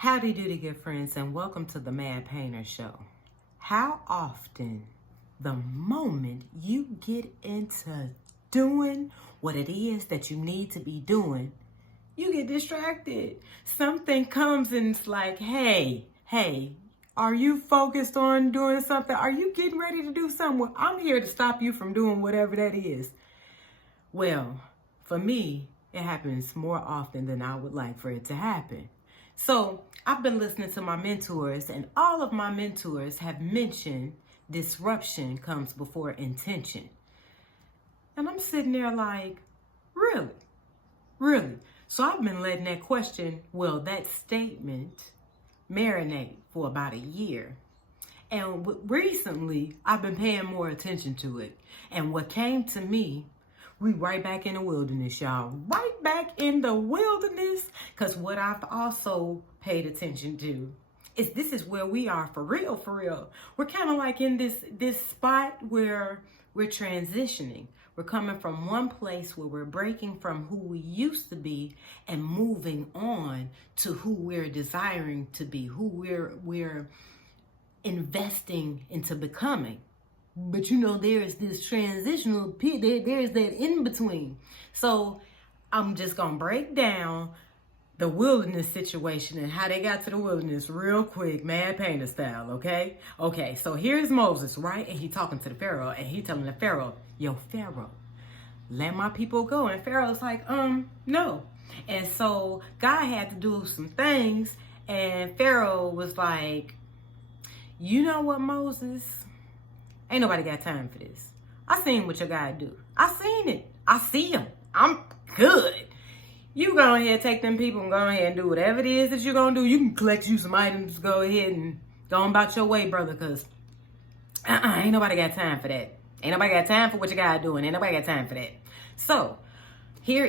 Howdy doody, good friends, and welcome to the Mad Painter Show. How often, the moment you get into doing what it is that you need to be doing, you get distracted. Something comes and it's like, hey, are you focused on doing something? Are you getting ready to do something? Well, I'm here to stop you from doing whatever that is. Well, for me, it happens more often than I would like for it to happen. So I've been listening to my mentors, and all of my mentors have mentioned disruption comes before intention. And I'm sitting there like, really? So I've been letting that question, that statement marinate for about a year. And recently, I've been paying more attention to it. And what came to me, we right back in the wilderness, y'all. Right back in the wilderness. Because what I've also paid attention to is this is where we are for real. We're kind of like in this spot where we're transitioning. We're coming from one place where we're breaking from who we used to be and moving on to who we're desiring to be, who we're investing into becoming. But there is this transitional period, there's that in between. So I'm just going to break down the wilderness situation and how they got to the wilderness real quick, Mad Painter style, okay? Okay, so here's Moses, right? And he talking to the Pharaoh, and he telling the Pharaoh, yo, Pharaoh, let my people go. And Pharaoh's like, no. And so God had to do some things, and Pharaoh was like, you know what, Moses? Ain't nobody got time for this. I seen what your guy do. I seen it. I see him. I'm good. You go ahead, take them people and go ahead and do whatever it is that you're going to do. You can collect you some items, go ahead and go on about your way, brother, because ain't nobody got time for that. Ain't nobody got time for what your guy doing. Ain't nobody got time for that. So, here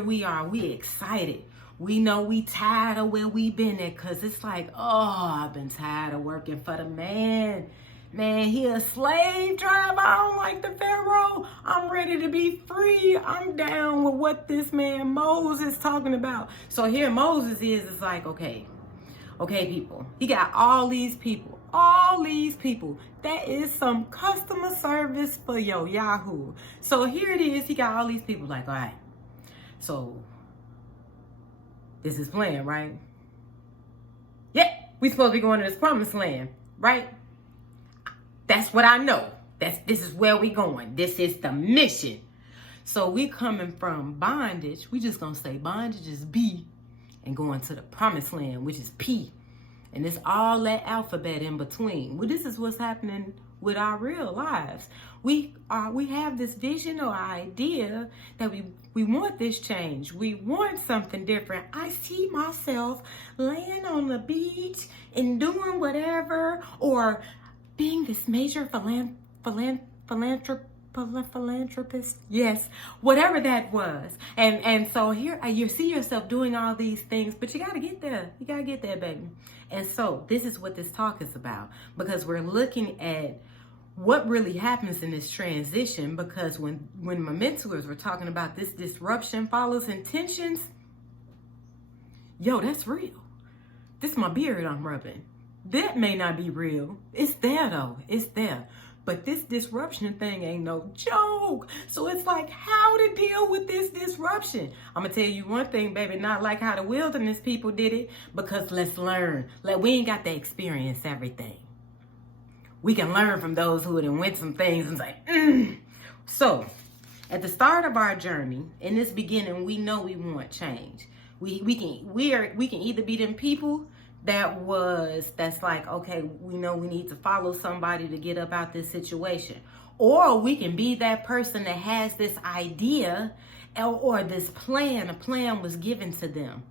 we are. We excited. We know we tired of where we been at, because it's like, I've been tired of working for the man. Man, he a slave driver. I don't like the Pharaoh. I'm ready to be free. I'm down with what this man Moses is talking about. So here Moses is like, okay, people. He got all these people. That is some customer service for your Yahoo. So here it is. He got all these people like, all right. So this is plan, right? Yeah, we supposed to be going to this promised land, right? That's what I know. This is where we going. This is the mission. So we coming from bondage. We just gonna say bondage is B and going to the promised land, which is P. And it's all that alphabet in between. Well, this is what's happening with our real lives. We have this vision or idea that we want this change. We want something different. I see myself laying on the beach and doing whatever, or being this major philanthropist, yes, whatever that was. And so here you see yourself doing all these things, but you got to get there. You got to get there, baby. And so this is what this talk is about, because we're looking at what really happens in this transition. Because when my mentors were talking about this disruption follows intentions, that's real. This is my beard I'm rubbing. That may not be real. It's there though. It's there. But this disruption thing ain't no joke. So it's like how to deal with this disruption. I'm going to tell you one thing, baby, not like how the wilderness people did it, because let's learn. We ain't got to experience everything. We can learn from those who had went some things and say, So at the start of our journey, in this beginning, we know we want change. We can either be them people that's like, okay, we know we need to follow somebody to get up out this situation. Or we can be that person that has this idea or this plan. A plan was given to them.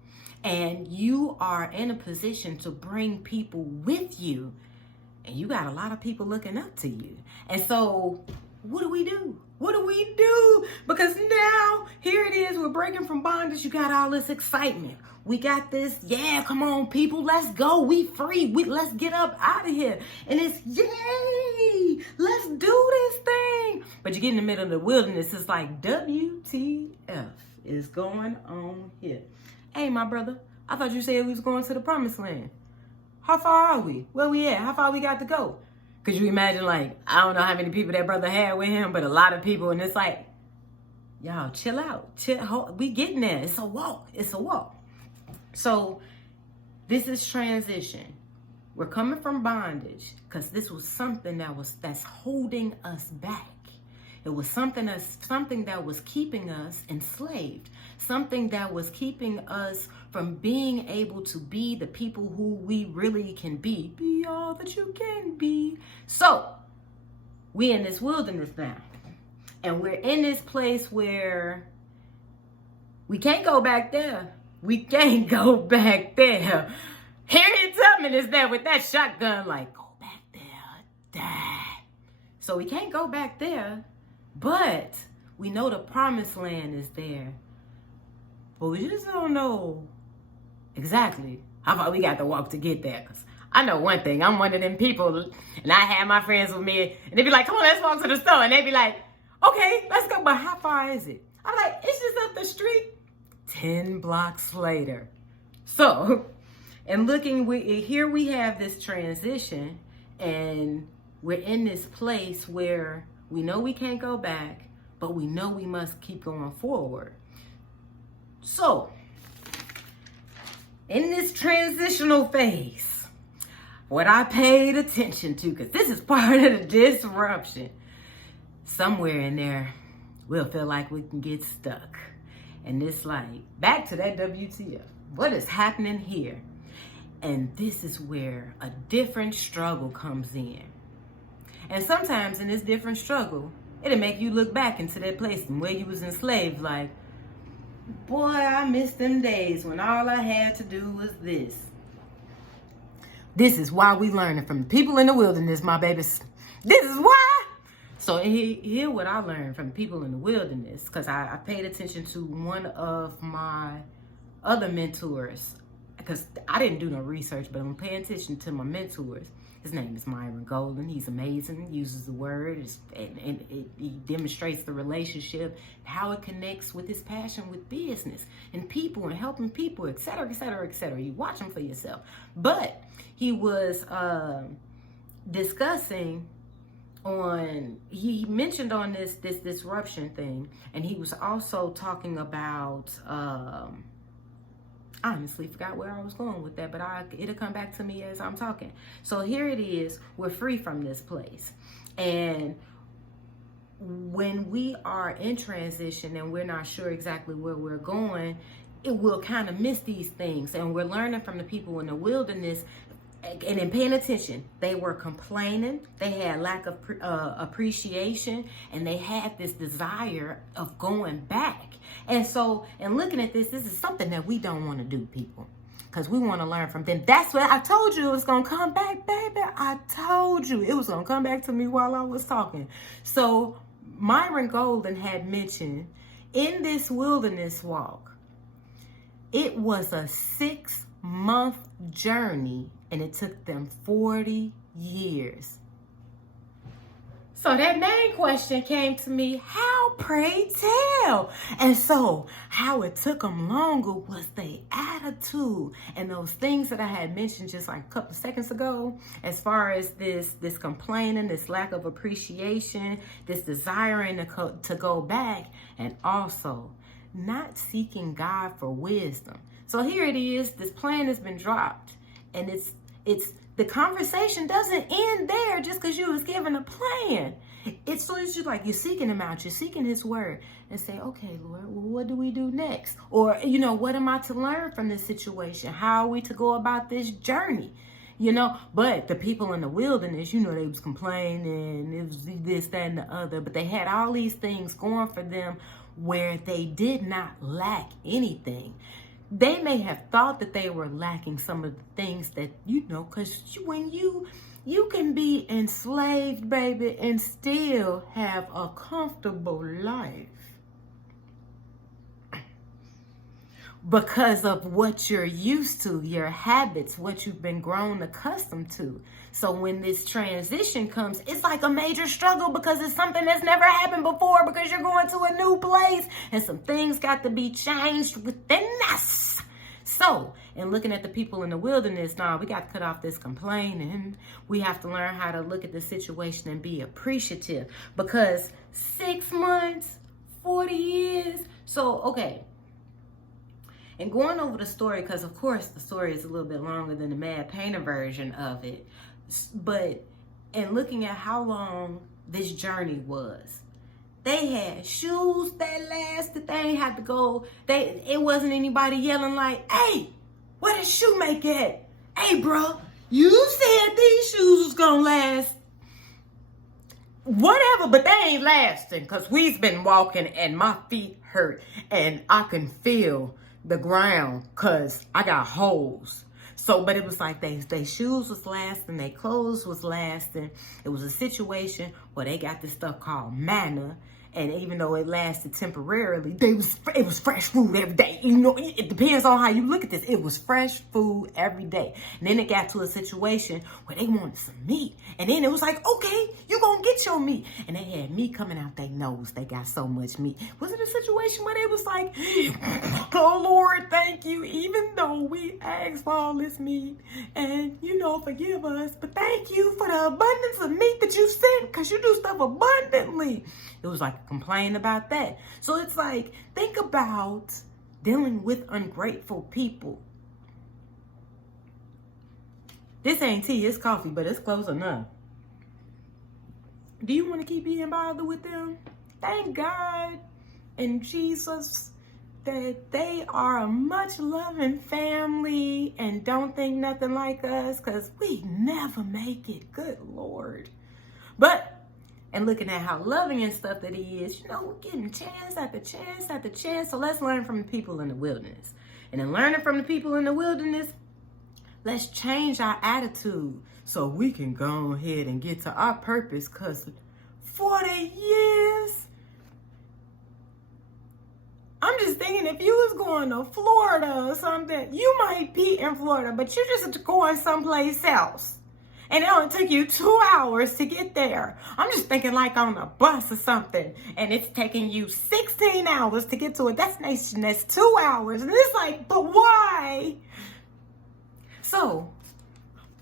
And you are in a position to bring people with you. And you got a lot of people looking up to you. And so what do we do? Because now, here it is, we're breaking from bondage. You got all this excitement. We got this, come on, people, let's go. We free. Let's get up out of here. And it's, yay, let's do this thing. But you get in the middle of the wilderness, it's like, WTF is going on here? Hey, my brother, I thought you said we was going to the promised land. How far are we? Where we at? How far we got to go? Could you imagine, like, I don't know how many people that brother had with him, but a lot of people, and it's like, y'all, chill out. We getting there. It's a walk. It's a walk. So this is transition. We're coming from bondage because this was something that's holding us back. It was something that was keeping us enslaved, something that was keeping us from being able to be the people who we really can be. Be all that you can be. So we in this wilderness now, and we're in this place where we can't go back there. We can't go back there. Harriet Tubman is there with that shotgun, like, go back there, die. So we can't go back there. But we know the promised land is there. But we just don't know exactly how far we got to walk to get there. Because I know one thing. I'm one of them people, and I have my friends with me, and they be like, come on, let's walk to the store. And they be like, okay, let's go. But how far is it? I'm like, it's just up the street. 10 blocks later. So, and here we have this transition, and we're in this place where we know we can't go back, but we know we must keep going forward. So, in this transitional phase, what I paid attention to, because this is part of the disruption, somewhere in there, we'll feel like we can get stuck. And it's like, back to that WTF. What is happening here? And this is where a different struggle comes in. And sometimes in this different struggle, it'll make you look back into that place and where you was enslaved, like, boy, I miss them days when all I had to do was this. This is why we learning from the people in the wilderness, my babies. This is why. So hear what I learned from the people in the wilderness, because I paid attention to one of my other mentors, because I didn't do no research, but I'm paying attention to my mentors. His name is Myron Golden. He's amazing. Uses the word and he demonstrates the relationship, how it connects with his passion with business and people and helping people, et cetera, et cetera, et cetera. You watch him for yourself. But he was discussing he mentioned on this disruption thing, and he was also talking about I honestly forgot where I was going with that, but it'll come back to me as I'm talking. So here it is. We're free from this place. And when we are in transition and we're not sure exactly where we're going, it will kind of miss these things. And we're learning from the people in the wilderness, and in paying attention, they were complaining, they had lack of appreciation, and they had this desire of going back. And so, in looking at this is something that we don't want to do, people, because we want to learn from them. That's what I told you, it was going to come back, baby. I told you it was going to come back to me while I was talking. So Myron Golden had mentioned in this wilderness walk, it was a 6-month journey, and it took them 40 years. So that main question came to me, how, pray tell? And so how it took them longer was their attitude and those things that I had mentioned just like a couple of seconds ago, as far as this complaining, this lack of appreciation, this desiring to go back, and also not seeking God for wisdom. So here it is, this plan has been dropped, and it's the conversation doesn't end there just because you was given a plan. It's just like you're seeking him out, you're seeking his word, and say, okay, Lord, well, what do we do next? Or, what am I to learn from this situation? How are we to go about this journey? But the people in the wilderness, they was complaining, it was this, that, and the other, but they had all these things going for them where they did not lack anything. They may have thought that they were lacking some of the things that, because when you can be enslaved, baby, and still have a comfortable life because of what you're used to, your habits, what you've been grown accustomed to. So when this transition comes, it's like a major struggle because it's something that's never happened before, because you're going to a new place and some things got to be changed within us. So And looking at the people in the wilderness, nah, we got to cut off this complaining. We have to learn how to look at the situation and be appreciative. Because 6 months, 40 years. So, okay. And going over the story, because of course the story is a little bit longer than the Mad Painter version of it. But, and looking at how long this journey was. They had shoes that lasted. They ain't had to go. It wasn't anybody yelling like, hey, where the shoemaker at? Hey, bro, you said these shoes was gonna last. Whatever, but they ain't lasting because we've been walking and my feet hurt and I can feel the ground because I got holes. So, but it was like they shoes was lasting, their clothes was lasting. It was a situation where they got this stuff called manna. And even though it lasted temporarily, it was fresh food every day. You know, it depends on how you look at this. It was fresh food every day. And then it got to a situation where they wanted some meat. And then it was like, okay, you gonna get your meat. And they had meat coming out their nose. They got so much meat. Was it a situation where they was like, oh Lord, thank you. Even though we asked for all this meat and, you know, forgive us. But thank you for the abundance of meat that you sent because you do stuff abundantly. It was like a complaint about that. So it's like, think about dealing with ungrateful people. This ain't tea, it's coffee, but it's close enough. Do you want to keep being bothered with them? Thank God and Jesus that they are a much loving family and don't think nothing like us because we never make it. Good Lord. But and looking at how loving and stuff that he is, you know, we're getting chance after chance after chance. So let's learn from the people in the wilderness. And in learning from the people in the wilderness, let's change our attitude so we can go ahead and get to our purpose. Because 40 years, I'm just thinking if you was going to Florida or something, you might be in Florida, but you're just going someplace else. And it only took you 2 hours to get there. I'm just thinking like on a bus or something. And it's taking you 16 hours to get to a destination that's 2 hours. And it's like, but why? So,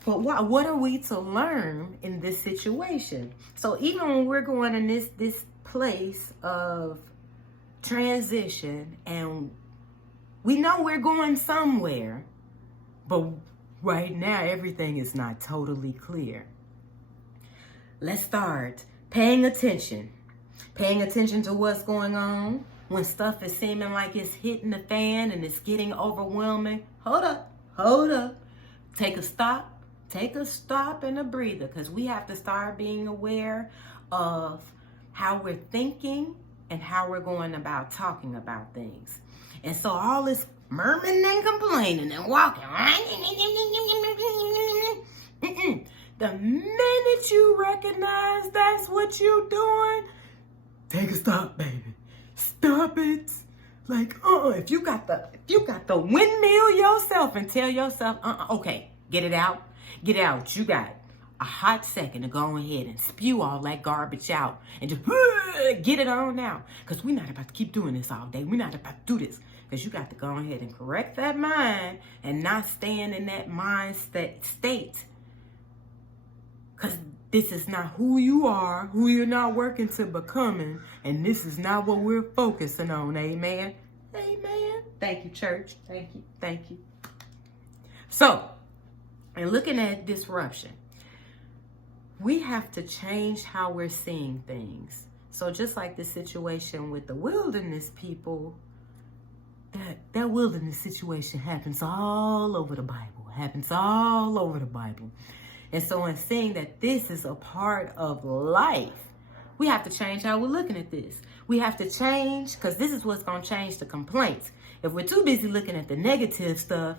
but what are we to learn in this situation? So even when we're going in this place of transition and we know we're going somewhere, but right now, everything is not totally clear. Let's start paying attention. Paying attention to what's going on. When stuff is seeming like it's hitting the fan and it's getting overwhelming. Hold up. Take a stop and a breather. Because we have to start being aware of how we're thinking and how we're going about talking about things. And so all this murmuring and complaining and walking. The minute you recognize that's what you're doing, take a stop, baby. Stop it. Like, if you got the windmill yourself and tell yourself, okay, get it out. Get it out. You got a hot second to go ahead and spew all that garbage out and just get it on out. Because we're not about to keep doing this all day. We're not about to do this. Because you got to go ahead and correct that mind and not stand in that mind state. Because this is not who you are, who you're not working to becoming. And this is not what we're focusing on. Amen. Amen. Thank you, church. Thank you. Thank you. So, and looking at disruption, we have to change how we're seeing things. So just like the situation with the wilderness people, that wilderness situation happens all over the Bible. And so in seeing that this is a part of life, we have to change how we're looking at this. We have to change, because this is what's going to change the complaints. If we're too busy looking at the negative stuff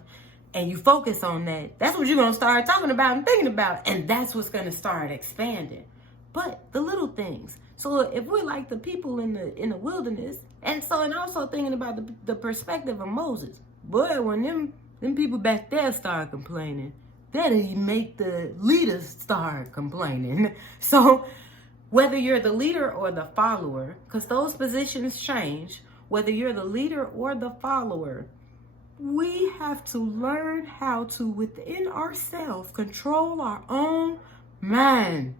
and you focus on that, that's what you're going to start talking about and thinking about. And that's what's going to start expanding. But the little things. So if we're like the people in the wilderness, and also thinking about the perspective of Moses, boy, when them people back there start complaining, that'll make the leaders start complaining. So whether you're the leader or the follower, because those positions change, whether you're the leader or the follower, We have to learn how to, within ourselves, control our own mind.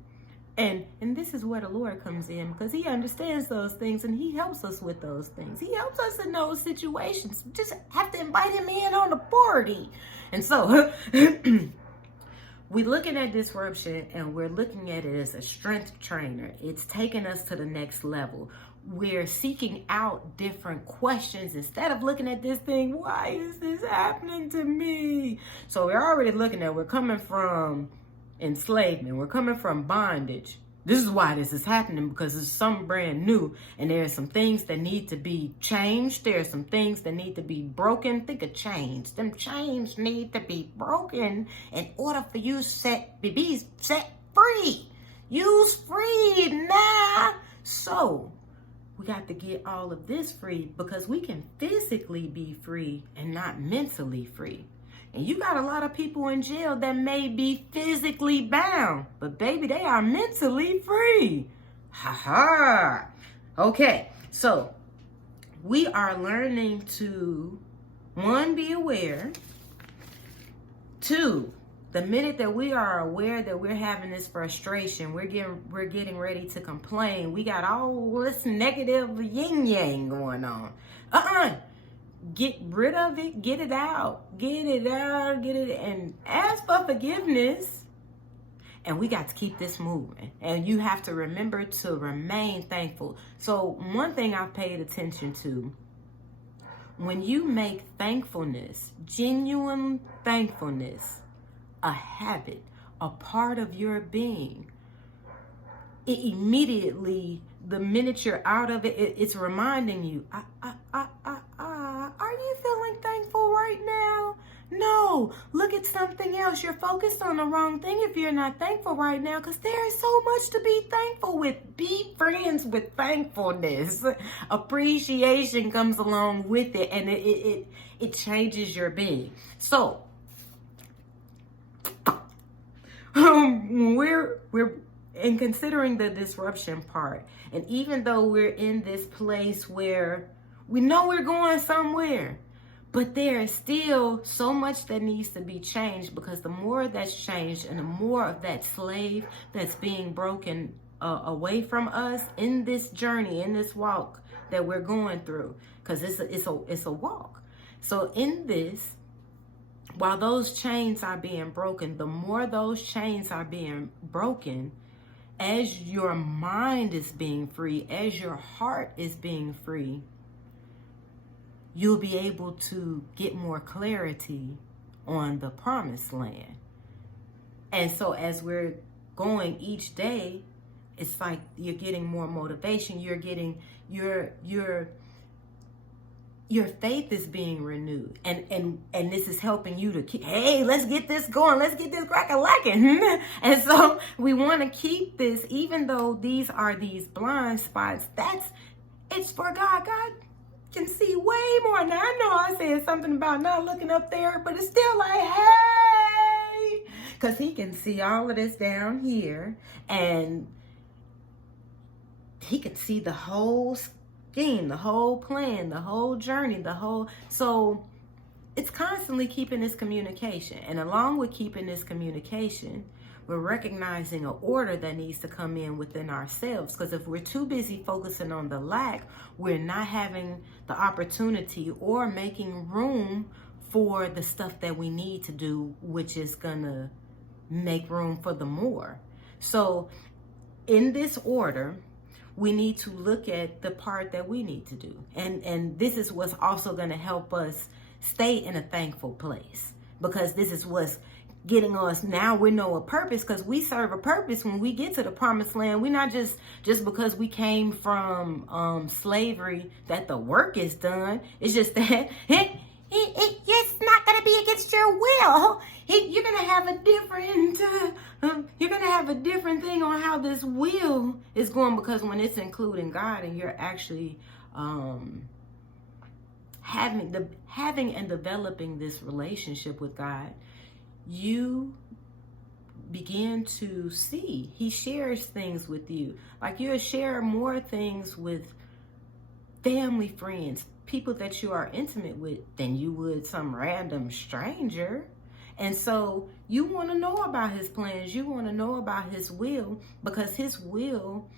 And this is where the Lord comes in, because he understands those things and he helps us with those things. He helps us in those situations. Just have to invite him in on the party. And so we're looking at disruption and we're looking at it as a strength trainer. It's taking us to the next level. We're seeking out different questions instead of looking at this thing, why is this happening to me? So we're already looking at, we're coming from enslavement, we're coming from bondage. This is why this is happening, because it's something brand new and there are some things that need to be changed. There are some things that need to be broken. Think of chains. Them chains need to be broken in order for you to be set free. You's free now. So we got to get all of this free, because we can physically be free and not mentally free. And you got a lot of people in jail that may be physically bound, but baby, they are mentally free. Ha ha. Okay, so we are learning to, one, be aware. Two, the minute that we are aware that we're having this frustration, we're getting ready to complain. We got all this negative yin yang going on. Get rid of it, get it out, and ask for forgiveness. And we got to keep this moving. And you have to remember to remain thankful. So one thing I've paid attention to, when you make thankfulness, genuine thankfulness, a habit, a part of your being, it immediately, the minute you're out of it, it's reminding you, are you feeling thankful right now? No, look at something else. You're focused on the wrong thing if you're not thankful right now, because there is so much to be thankful with. Be friends with thankfulness. Appreciation comes along with it, and it changes your being. So we're in considering the disruption part, and even though we're in this place where we know we're going somewhere, but there is still so much that needs to be changed, because the more that's changed and the more of that slave that's being broken away from us in this journey, in this walk that we're going through, because it's a walk. So in this, while those chains are being broken, the more those chains are being broken, as your mind is being free, as your heart is being free, you'll be able to get more clarity on the promised land. And so as we're going each day, it's like you're getting more motivation. You're getting your faith is being renewed, and this is helping you to keep, hey, let's get this going, let's get this crack-a-lacking. And so we want to keep this, even though these blind spots, it's for God. God can see way more. Now I know I said something about not looking up there, but it's still like, hey, because he can see all of this down here, and he can see the whole scheme, the whole plan, the whole journey, so it's constantly keeping this communication. And along with keeping this communication, we're recognizing an order that needs to come in within ourselves, because if we're too busy focusing on the lack, we're not having the opportunity or making room for the stuff that we need to do, which is gonna make room for the more. So in this order, we need to look at the part that we need to do. And this is what's also going to help us stay in a thankful place, because this is what's getting us, now we know a purpose, because we serve a purpose when we get to the promised land. We're not just because we came from slavery that the work is done. It's just that it's not going to be against your will. You're going to have a different thing on how this will is going, because when it's including God and you're actually having and developing this relationship with God, you begin to see he shares things with you. Like you'll share more things with family, friends, people that you are intimate with than you would some random stranger. And so you want to know about his plans. You want to know about his will, because his will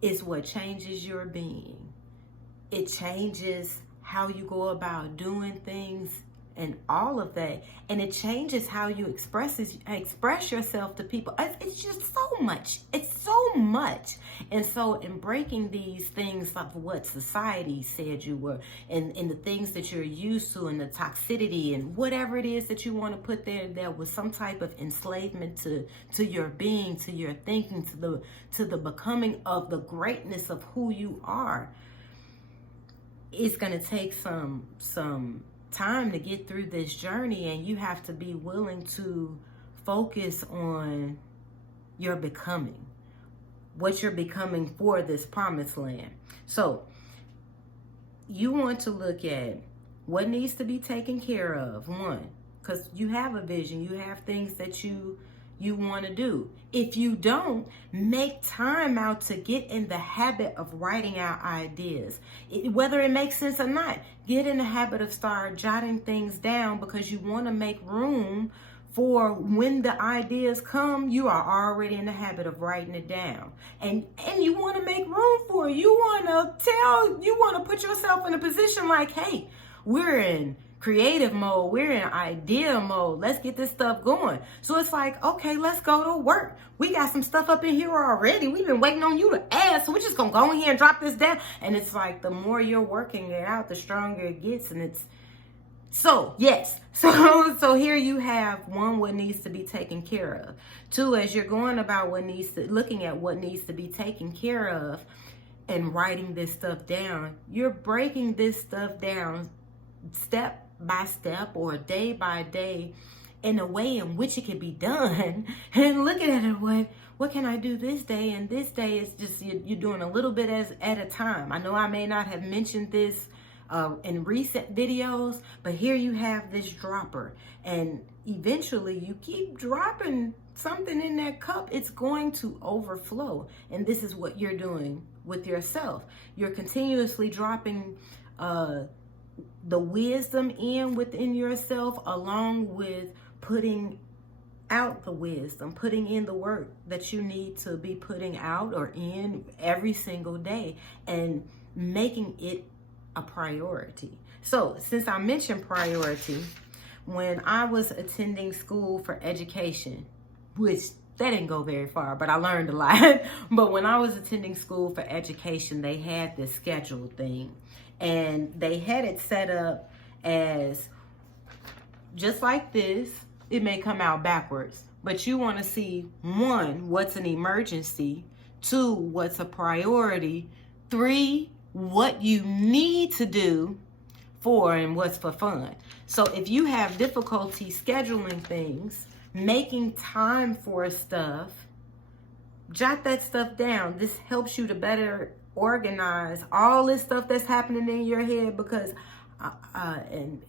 is what changes your being. It changes how you go about doing things and all of that. And it changes how you express yourself to people. It's just so much. It's so much. And so in breaking these things of what society said you were, and the things that you're used to, and the toxicity and whatever it is that you want to put there was some type of enslavement to your being, to your thinking, to the becoming of the greatness of who you are. It's going to take some time to get through this journey, and you have to be willing to focus on your becoming, what you're becoming for this promised land. So you want to look at what needs to be taken care of. One, because you have a vision, you have things that you want to do. If you don't, make time out to get in the habit of writing out ideas. Whether it makes sense or not, get in the habit of start jotting things down, because you want to make room for when the ideas come. You are already in the habit of writing it down. And you want to make room for it. You want to put yourself in a position like, hey, we're in creative mode, we're in idea mode, let's get this stuff going. So it's like, okay, let's go to work. We got some stuff up in here already. We've been waiting on you to ask, so we're just gonna go in here and drop this down. And it's like, the more you're working it out, the stronger it gets. And it's so, yes. So here you have one, what needs to be taken care of. Two, as you're going about looking at what needs to be taken care of and writing this stuff down, you're breaking this stuff down step by step or day by day in a way in which it can be done, and looking at it, what can I do this day? And this day is just you're doing a little bit at a time. I know I may not have mentioned this in recent videos, but here you have this dropper, and eventually you keep dropping something in that cup, it's going to overflow. And this is what you're doing with yourself. You're continuously dropping the wisdom within yourself, along with putting out the wisdom, putting in the work that you need to be putting out or in every single day, and making it a priority. So since I mentioned priority, when I was attending school for education, which that didn't go very far, but I learned a lot. But when I was attending school for education, they had this schedule thing. And they had it set up as just like this. It may come out backwards, but you want to see, one, what's an emergency, two, what's a priority, three, what you need to do, four, and what's for fun. So if you have difficulty scheduling things, making time for stuff, jot that stuff down. This helps you to better organize all this stuff that's happening in your head, because and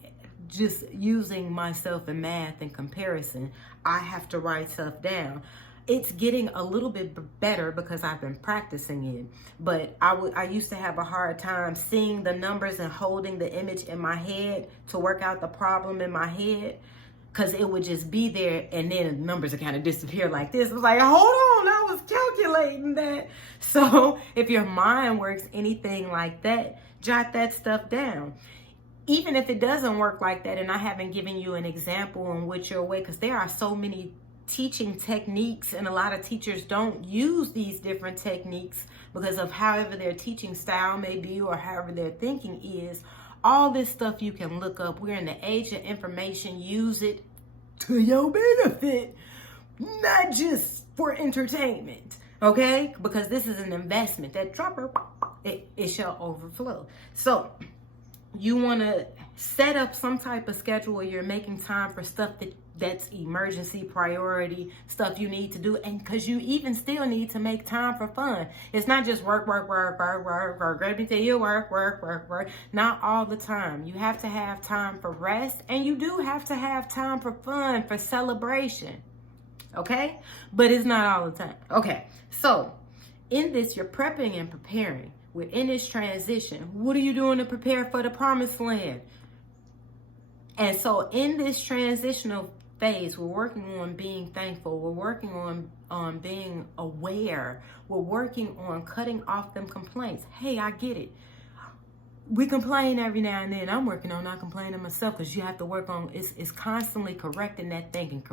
just using myself in math and comparison, I have to write stuff down. It's getting a little bit better because I've been practicing it, but I used to have a hard time seeing the numbers and holding the image in my head to work out the problem in my head, because it would just be there and then the numbers would kind of disappear like this. I was like, hold on, I was calculating that. So if your mind works anything like that, jot that stuff down. Even if it doesn't work like that, and I haven't given you an example in which your way, because there are so many teaching techniques, and a lot of teachers don't use these different techniques because of however their teaching style may be or however their thinking is. All this stuff you can look up. We're in the age of information. Use it to your benefit, not just for entertainment, okay? Because this is an investment. That dropper, it shall overflow. So you want to set up some type of schedule where you're making time for stuff that's emergency priority, stuff you need to do. And because you even still need to make time for fun. It's not just work. Let me tell you, work. Not all the time. You have to have time for rest, and you do have to have time for fun, for celebration. Okay? But it's not all the time. Okay. So in this, you're prepping and preparing. We're in this transition. What are you doing to prepare for the promised land? And so in this transitional phase, we're working on being thankful. We're working on being aware. We're working on cutting off them complaints. Hey, I get it. We complain every now and then. I'm working on not complaining myself, because you have to work on, it's constantly correcting that thinking,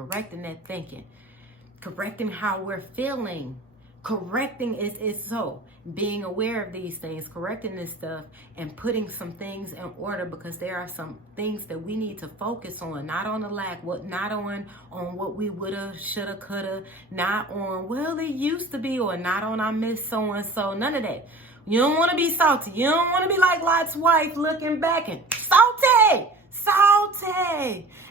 correcting how we're feeling. Correcting is so being aware of these things, correcting this stuff, and putting some things in order, because there are some things that we need to focus on, not on the lack, not on what we woulda, shoulda, coulda, not on, well, it used to be, or not on I miss so and so. None of that. You don't want to be salty. You don't want to be like Lot's wife, looking back and salty.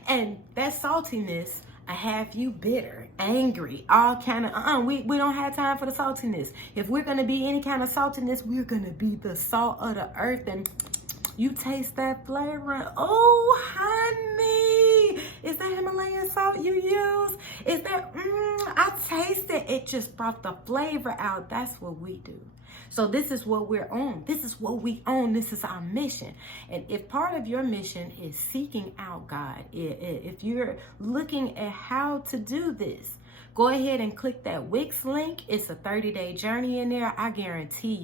And that saltiness have you bitter, angry, all kind of, we don't have time for the saltiness. If we're going to be any kind of saltiness, we're going to be the salt of the earth. And you taste that flavor. Oh, honey, is that Himalayan salt you use? Is that, I taste it. It just brought the flavor out. That's what we do. So this is what we're on. This is what we own. This is our mission. And if part of your mission is seeking out God, if you're looking at how to do this, go ahead and click that Wix link. It's a 30-day journey in there. I guarantee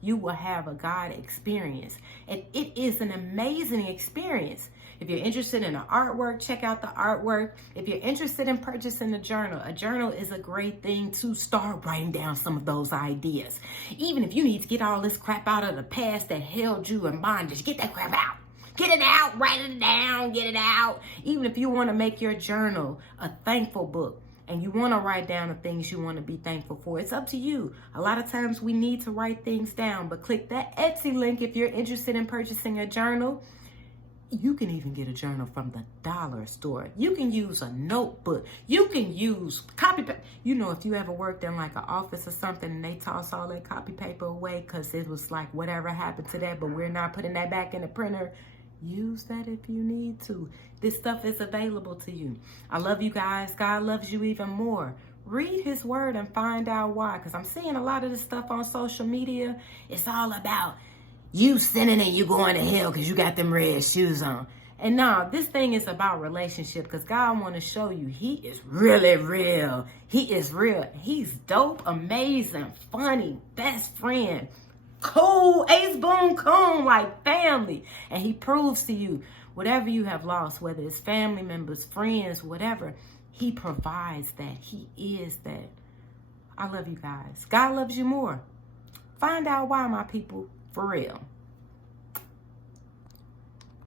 you will have a God experience. And it is an amazing experience. If you're interested in the artwork, check out the artwork. If you're interested in purchasing a journal is a great thing to start writing down some of those ideas. Even if you need to get all this crap out of the past that held you in bondage, get that crap out. Get it out, write it down, get it out. Even if you want to make your journal a thankful book, and you want to write down the things you want to be thankful for, it's up to you. A lot of times we need to write things down, but click that Etsy link if you're interested in purchasing a journal. You can even get a journal from the dollar store. You can use a notebook. You can use copy paper. You know, if you ever worked in like an office or something and they toss all that copy paper away because it was like whatever happened to that, but we're not putting that back in the printer, use that if you need to. This stuff is available to you. I love you guys. God loves you even more. Read his word and find out why, because I'm seeing a lot of this stuff on social media. It's all about you sinning and you going to hell because you got them red shoes on. And no, this thing is about relationship, because God want to show you he is really real. He is real. He's dope, amazing, funny, best friend, cool, ace boom coon, like family. And he proves to you whatever you have lost, whether it's family members, friends, whatever, he provides that. He is that. I love you guys. God loves you more. Find out why, my people. For real.